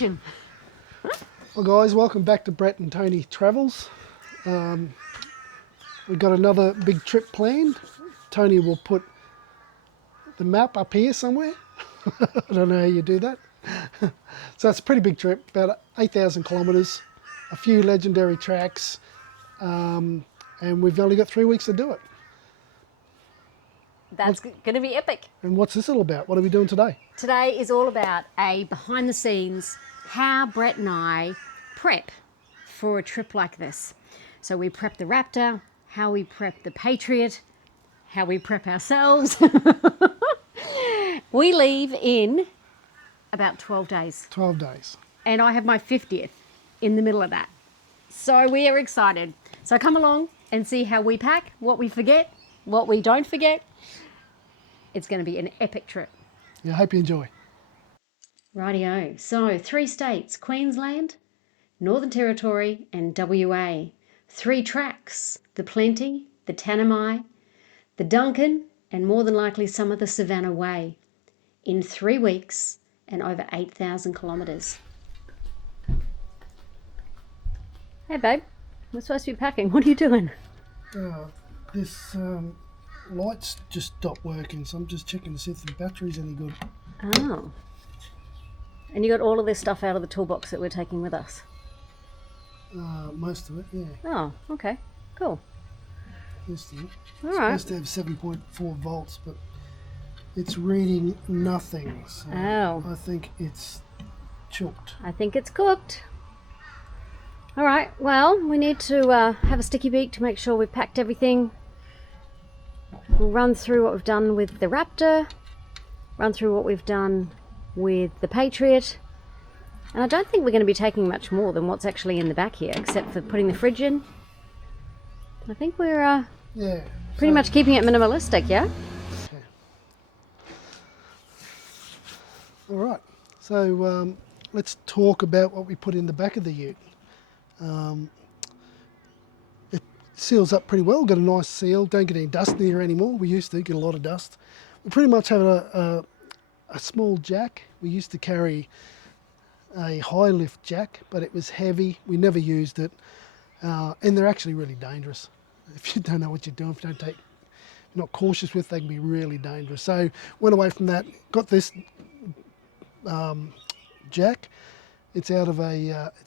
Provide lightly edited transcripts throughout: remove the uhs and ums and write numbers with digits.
action. Well guys, welcome back to Brett and Tony Travels. We've got another big trip planned. Tony will put the map up here somewhere. I don't know how you do that. So it's a pretty big trip, about 8,000 kilometres, a few legendary tracks, and we've only got 3 weeks to do it. That's going to be epic. And what's this all about? What are we doing today? Today is all about a behind the scenes, how Brett and I prep for a trip like this. So we prep the Raptor, how we prep the Patriot, how we prep ourselves. We leave in about 12 days. 12 days. And I have my 50th in the middle of that. So we are excited. So come along and see how we pack, what we forget, what we don't forget. It's going to be an epic trip. Yeah, I hope you enjoy. Rightio. So 3 states, Queensland, Northern Territory and WA. 3 tracks, the Plenty, the Tanami, the Duncan and more than likely some of the Savannah Way in 3 weeks and over 8,000 kilometres. Hey babe, we're supposed to be packing. What are you doing? This light's just stopped working, so I'm just checking to see if the battery's any good. Oh. And you got all of this stuff out of the toolbox that we're taking with us? Most of it, yeah. Oh, okay. Cool. Most of it. All It's right. supposed to have 7.4 volts, but it's reading nothing. So Oh. I think it's chooked. I think it's cooked. All right, well, we need to have a sticky beak to make sure we've packed everything. We'll run through what we've done with the Raptor, run through what we've done with the Patriot, and I don't think we're going to be taking much more than what's actually in the back here, except for putting the fridge in. I think we're Yeah. pretty much keeping it minimalistic, yeah? Okay. All right. So let's talk about what we put in the back of the ute. It seals up pretty well. Got a nice seal. Don't get any dust in here anymore. We used to get a lot of dust. We pretty much have a small jack. We used to carry a high lift jack, but it was heavy. We never used it, and they're actually really dangerous. If you don't know what you're doing, if you're not cautious with, they can be really dangerous. So went away from that. Got this jack. It's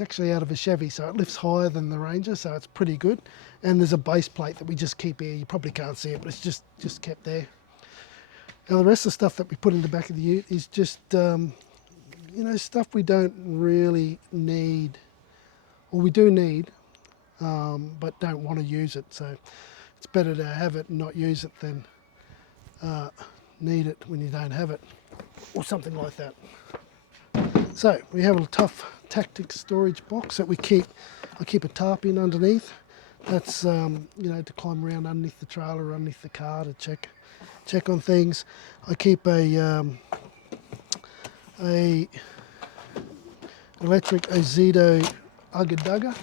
actually out of a Chevy, so it lifts higher than the Ranger, so it's pretty good. And there's a base plate that we just keep here. You probably can't see it, but it's just kept there. Now the rest of the stuff that we put in the back of the ute is just stuff we don't really need, or we do need, but don't want to use it. So it's better to have it and not use it than need it when you don't have it, or something like that. So we have a tough tactics storage box that I keep a tarp in underneath. That's to climb around underneath the trailer or underneath the car to check on things. I keep a electric Ozito Ugga Dugga,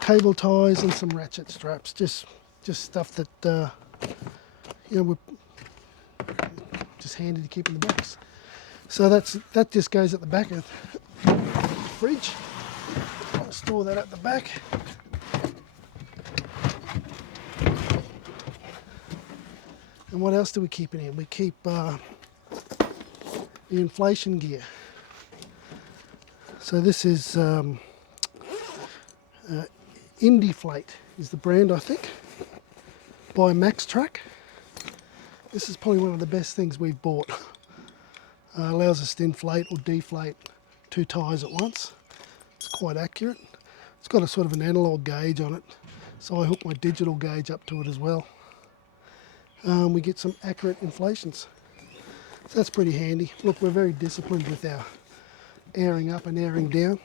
cable ties and some ratchet straps. Just stuff that we're just handy to keep in the box. So that just goes at the back of the fridge. I'll store that at the back. And what else do we keep in here? We keep the inflation gear. So this is Indiflate is the brand, I think, by Max Track. This is probably one of the best things we've bought. Allows us to inflate or deflate 2 tyres at once. It's quite accurate. It's got a sort of an analog gauge on it, so I hook my digital gauge up to it as well. We get some accurate inflations. So that's pretty handy. Look, we're very disciplined with our airing up and airing down.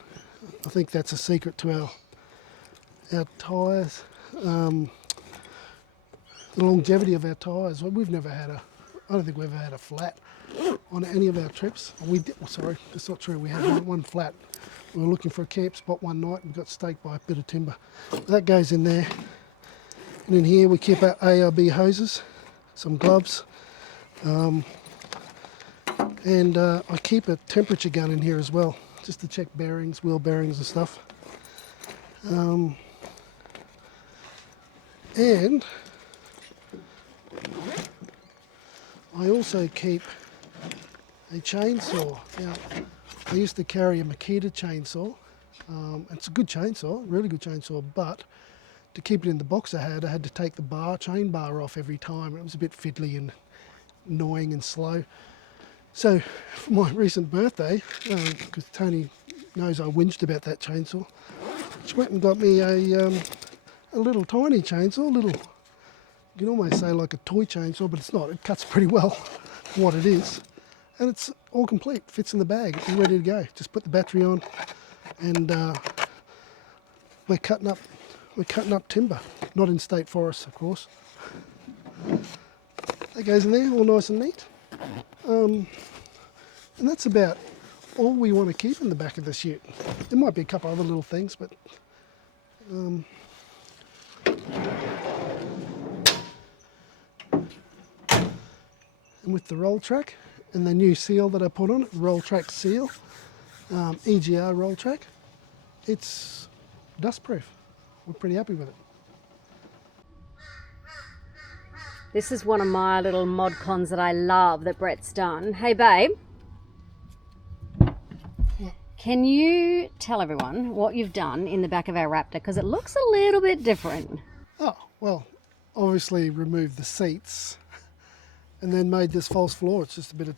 I think that's a secret to our tyres. The longevity of our tyres. Well, I don't think we've ever had a flat on any of our trips. Sorry, that's not true. We had one flat. We were looking for a camp spot one night and got staked by a bit of timber. That goes in there. And in here we keep our ARB hoses, some gloves, and I keep a temperature gun in here as well. just to check bearings, wheel bearings and stuff. And I also keep a chainsaw. Now, I used to carry a Makita chainsaw. It's a good chainsaw, really good chainsaw, but to keep it in the box I had to take the chain bar off every time. It was a bit fiddly and annoying and slow. So for my recent birthday, because Tony knows I whinged about that chainsaw, she went and got me a little tiny chainsaw, you can almost say like a toy chainsaw, but it's not. It cuts pretty well for what it is. And it's all complete, fits in the bag, it's ready to go. Just put the battery on and we're cutting up timber, not in state forests, of course. That goes in there, all nice and neat. And that's about all we want to keep in the back of this ute. There might be a couple other little things, but and with the roll track and the new seal that I put on it, roll track seal, EGR roll track, it's dust proof. We're pretty happy with it. This is one of my little mod cons that I love that Brett's done. Hey babe, can you tell everyone what you've done in the back of our Raptor? Because it looks a little bit different. Oh, well, obviously removed the seats and then made this false floor. It's just a bit of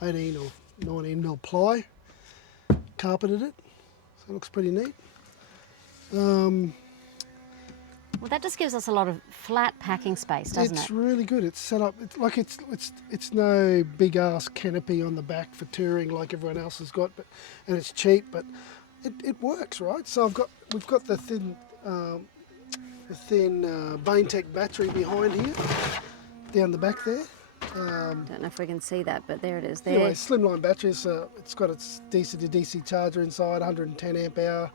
18 or 19 mil ply, carpeted it, so it looks pretty neat. Well, that just gives us a lot of flat packing space, doesn't it? It's really good. It's set up. It's no big ass canopy on the back for touring like everyone else has got, and it's cheap, but it works, right? So we've got the thin Baintech battery behind here, down the back there. Don't know if we can see that, but there it is. There. Anyway, slimline batteries. It's got its DC to DC charger inside, 110 amp hour.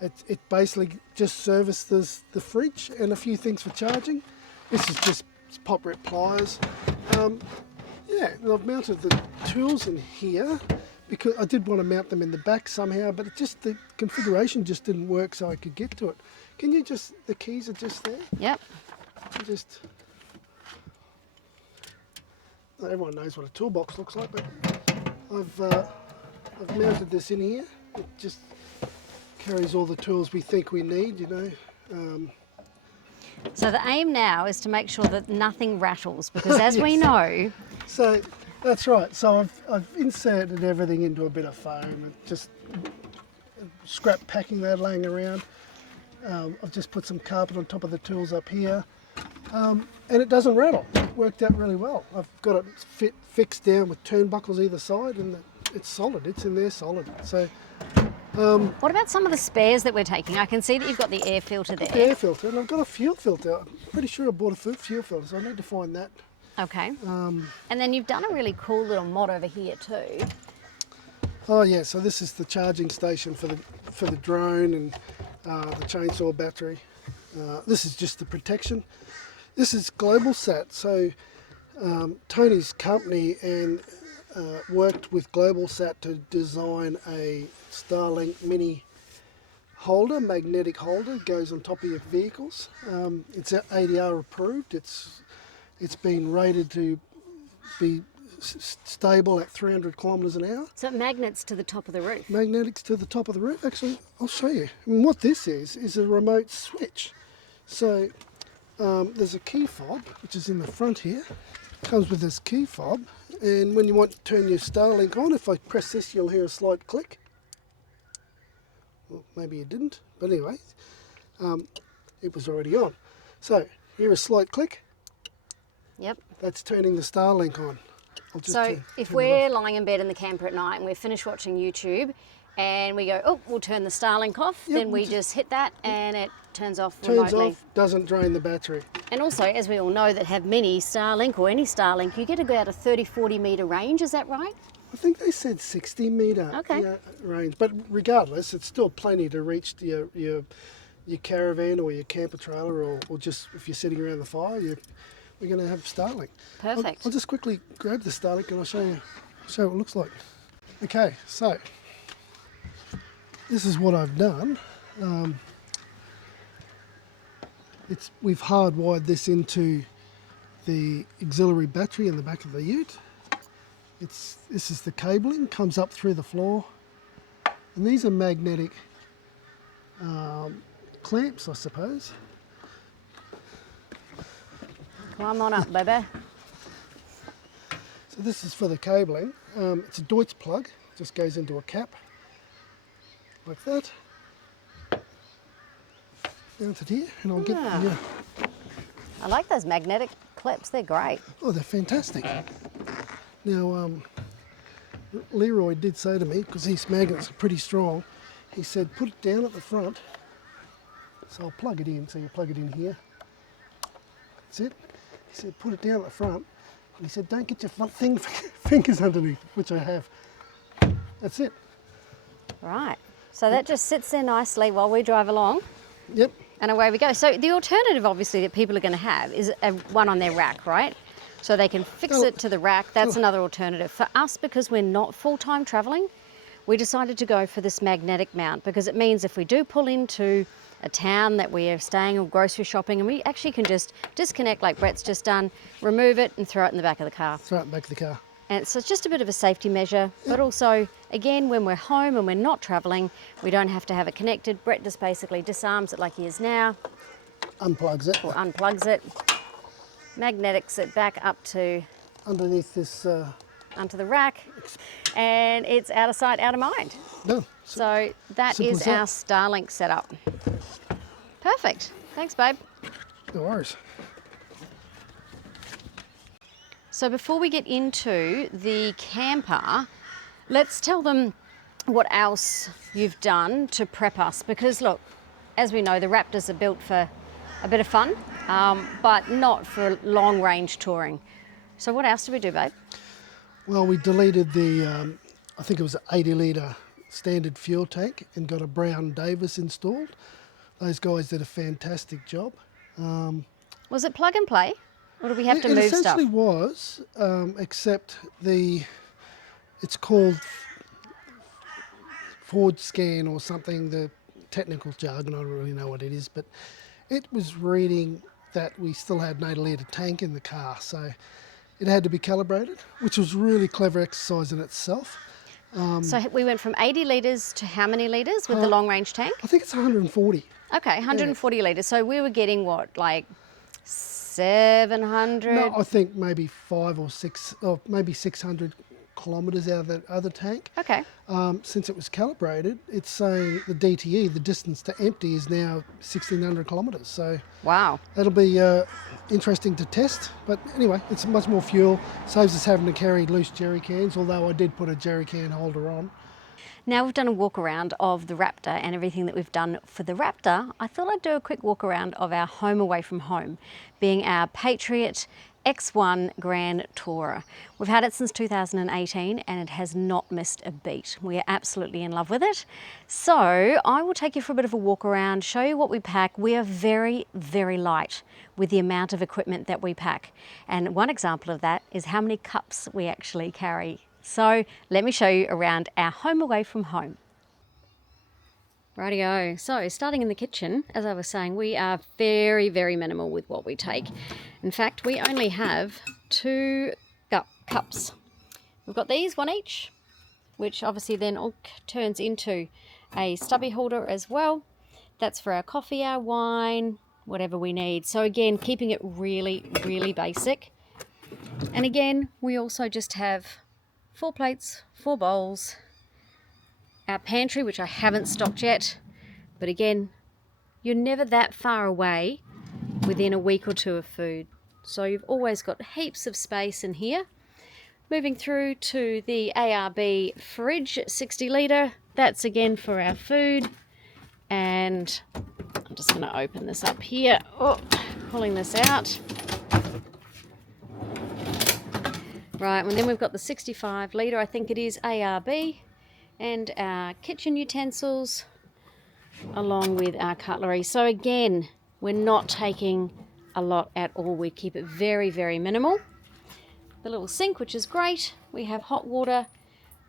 It basically just services the fridge and a few things for charging. This is just pop rip pliers. Yeah, and I've mounted the tools in here because I did want to mount them in the back somehow, but the configuration just didn't work, so I could get to it. Can you the keys are just there? Yep. Everyone knows what a toolbox looks like, but I've mounted this in here. It just carries all the tools we think we need, So the aim now is to make sure that nothing rattles, because as we know... So that's right. So I've inserted everything into a bit of foam and just scrap packing that laying around. I've just put some carpet on top of the tools up here, and it doesn't rattle. It worked out really well. I've got it fixed down with turnbuckles either side, and it's solid. It's in there solid. So. What about some of the spares that we're taking? I can see that you've got the air filter there. The air filter, and I've got a fuel filter. I'm pretty sure I bought a fuel filter, so I need to find that. Okay. And then you've done a really cool little mod over here too. Oh yeah, so this is the charging station for the drone and the chainsaw battery. This is just the protection. This is Global Sat. So Tony's company and worked with Global Sat to design a Starlink mini holder, magnetic holder, goes on top of your vehicles. It's ADR approved. It's been rated to be stable at 300 kilometres an hour. So it magnets to the top of the roof. Magnetics to the top of the roof. Actually, I'll show you. I mean, what this is a remote switch. So there's a key fob, which is in the front here. Comes with this key fob, and when you want to turn your Starlink on, if I press this, you'll hear a slight click. Well, maybe you didn't, but anyway, it was already on. So, hear a slight click. Yep. That's turning the Starlink on. So, if we're lying in bed in the camper at night and we're finished watching YouTube, and we go, oh, we'll turn the Starlink off, then we just hit that and it turns off remotely. Turns off, doesn't drain the battery. And also, as we all know that have mini Starlink or any Starlink, you get to go out a 30-40 metre range, is that right? I think they said 60 metre range, but regardless, it's still plenty to reach your caravan or your camper trailer, or just if you're sitting around the fire, we're going to have Starlink. Perfect. I'll just quickly grab the Starlink and I'll show you what it looks like. Okay, so this is what I've done. We've hardwired this into the auxiliary battery in the back of the ute. This is the cabling, comes up through the floor, and these are magnetic clamps, I suppose. Climb on up, baby. So this is for the cabling. It's a Deutsch plug, just goes into a cap like that. Down to here, and I'll get the. I like those magnetic clips, they're great. Oh, they're fantastic. Now, Leroy did say to me, because these magnets are pretty strong, he said put it down at the front. So I'll plug it in, so you plug it in here. That's it. He said put it down at the front. And he said don't get your fingers underneath, which I have. That's it. Right, so that just sits there nicely while we drive along. Yep. And away we go. So the alternative, obviously, that people are going to have is one on their rack, right? So they can fix it to the rack. That's another alternative. For us, because we're not full-time travelling, we decided to go for this magnetic mount because it means if we do pull into a town that we are staying or grocery shopping, and we actually can just disconnect like Brett's just done, remove it and throw it in the back of the car. Throw it in the back of the car. And so it's just a bit of a safety measure, but also, again, when we're home and we're not travelling, we don't have to have it connected. Brett just basically disarms it like he is now. Unplugs it. Or unplugs it, magnetics it back up to underneath this. Onto the rack, and it's out of sight, out of mind. No. So that is our Starlink setup. Perfect. Thanks, babe. No worries. So before we get into the camper, let's tell them what else you've done to prep us. Because look, as we know, the Raptors are built for a bit of fun, but not for long range touring. So what else did we do, babe? Well, we deleted the, I think it was an 80 litre standard fuel tank and got a Brown Davis installed. Those guys did a fantastic job. Was it plug and play? Or do we have to move stuff? It essentially was, except it's called Ford scan or something, the technical jargon, I don't really know what it is, but it was reading that we still had an 80 litre tank in the car, so it had to be calibrated, which was really clever exercise in itself. So we went from 80 litres to how many litres with the long range tank? I think it's 140. Okay, 140 litres. So we were getting what, like 700? No, I think maybe 5 or 6, or maybe 600 kilometres out of that other tank. Okay. Since it was calibrated, it's saying the DTE, the distance to empty, is now 1,600 kilometres. So wow, that'll be interesting to test. But anyway, it's much more fuel, saves us having to carry loose jerry cans, although I did put a jerry can holder on. Now we've done a walk around of the Raptor and everything that we've done for the Raptor, I thought I'd do a quick walk around of our home away from home, being our Patriot X1 Grand Tourer. We've had it since 2018 and it has not missed a beat. We are absolutely in love with it. So I will take you for a bit of a walk around, show you what we pack. We are very, very light with the amount of equipment that we pack. And one example of that is how many cups we actually carry. So let me show you around our home away from home. Rightio. So starting in the kitchen, as I was saying, we are very, very minimal with what we take. In fact, we only have 2 cups. We've got these, one each, which obviously then all turns into a stubby holder as well. That's for our coffee, our wine, whatever we need. So again, keeping it really, really basic. And again, we also just have 4 plates, 4 bowls, our pantry, which I haven't stocked yet, but again, you're never that far away within a week or 2 of food. So you've always got heaps of space in here. Moving through to the ARB fridge, 60 litre. That's again for our food. And I'm just going to open this up here. Oh, pulling this out. Right, and then we've got the 65 litre, I think it is, ARB. And our kitchen utensils along with our cutlery. So again, we're not taking a lot at all. We keep it very, very minimal. The little sink, which is great. We have hot water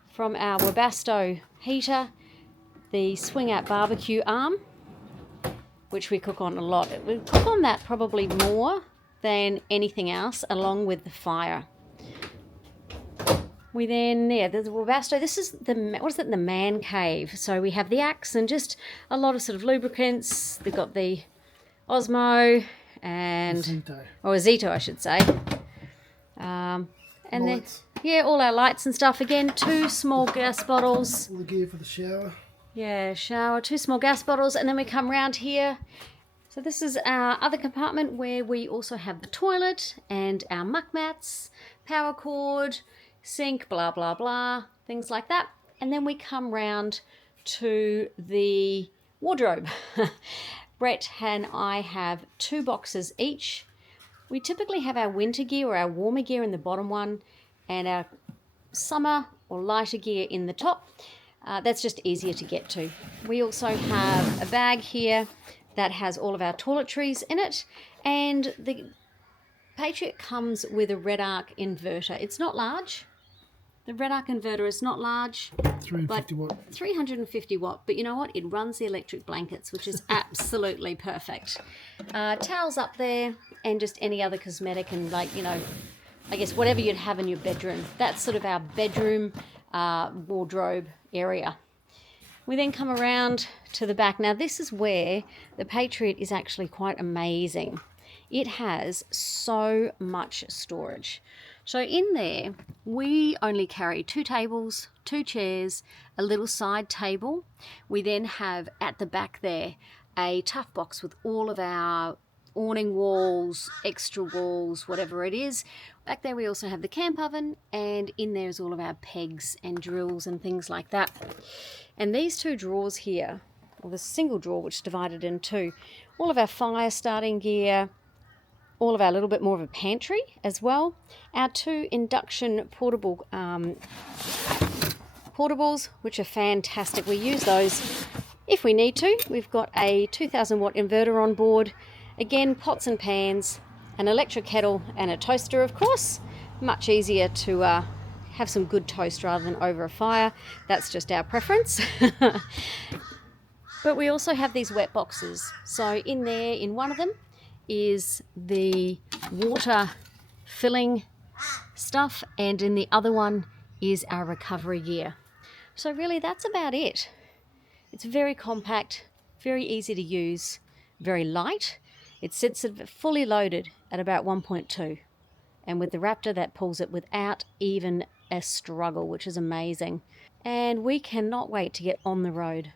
from our Webasto heater, the swing out barbecue arm, which we cook on a lot. We cook on that probably more than anything else, along with the fire. We then, there's the Webasto. This is the man cave. So we have the axe and just a lot of sort of lubricants. They've got the Osmo and Zito, I should say. And then, all our lights and stuff. Again, 2 small gas bottles. All the gear for the shower. Yeah, shower, 2 small gas bottles, and then we come round here. So this is our other compartment where we also have the toilet and our muck mats, power cord, sink, blah, blah, blah, things like that. And then we come round to the wardrobe. Brett and I have 2 boxes each. We typically have our winter gear or our warmer gear in the bottom one and our summer or lighter gear in the top. That's just easier to get to. We also have a bag here that has all of our toiletries in it, and the Patriot comes with a Red Arc inverter. It's not large. The Red Arc inverter is not large. 350 watt. 350 watt, but you know what? It runs the electric blankets, which is absolutely perfect. Towels up there, and just any other cosmetic and I guess whatever you'd have in your bedroom. That's sort of our bedroom wardrobe area. We then come around to the back. Now this is where the Patriot is actually quite amazing. It has so much storage. So in there, we only carry 2 tables, 2 chairs, a little side table. We then have at the back there a tough box with all of our awning walls, extra walls, whatever it is. Back there we also have the camp oven, and in there is all of our pegs and drills and things like that. And these 2 drawers here, or the single drawer which is divided in 2, all of our fire starting gear, all of our little bit more of a pantry as well. Our 2 induction portable portables, which are fantastic. We use those if we need to. We've got a 2000 watt inverter on board. Again, pots and pans, an electric kettle and a toaster, of course. Much easier to have some good toast rather than over a fire. That's just our preference. But we also have these wet boxes. So in there, in one of them, is the water filling stuff, and in the other one is our recovery gear. So really that's about it. It's very compact, very easy to use, very light. It sits fully loaded at about 1.2, and with the Raptor that pulls it without even a struggle, which is amazing. And we cannot wait to get on the road.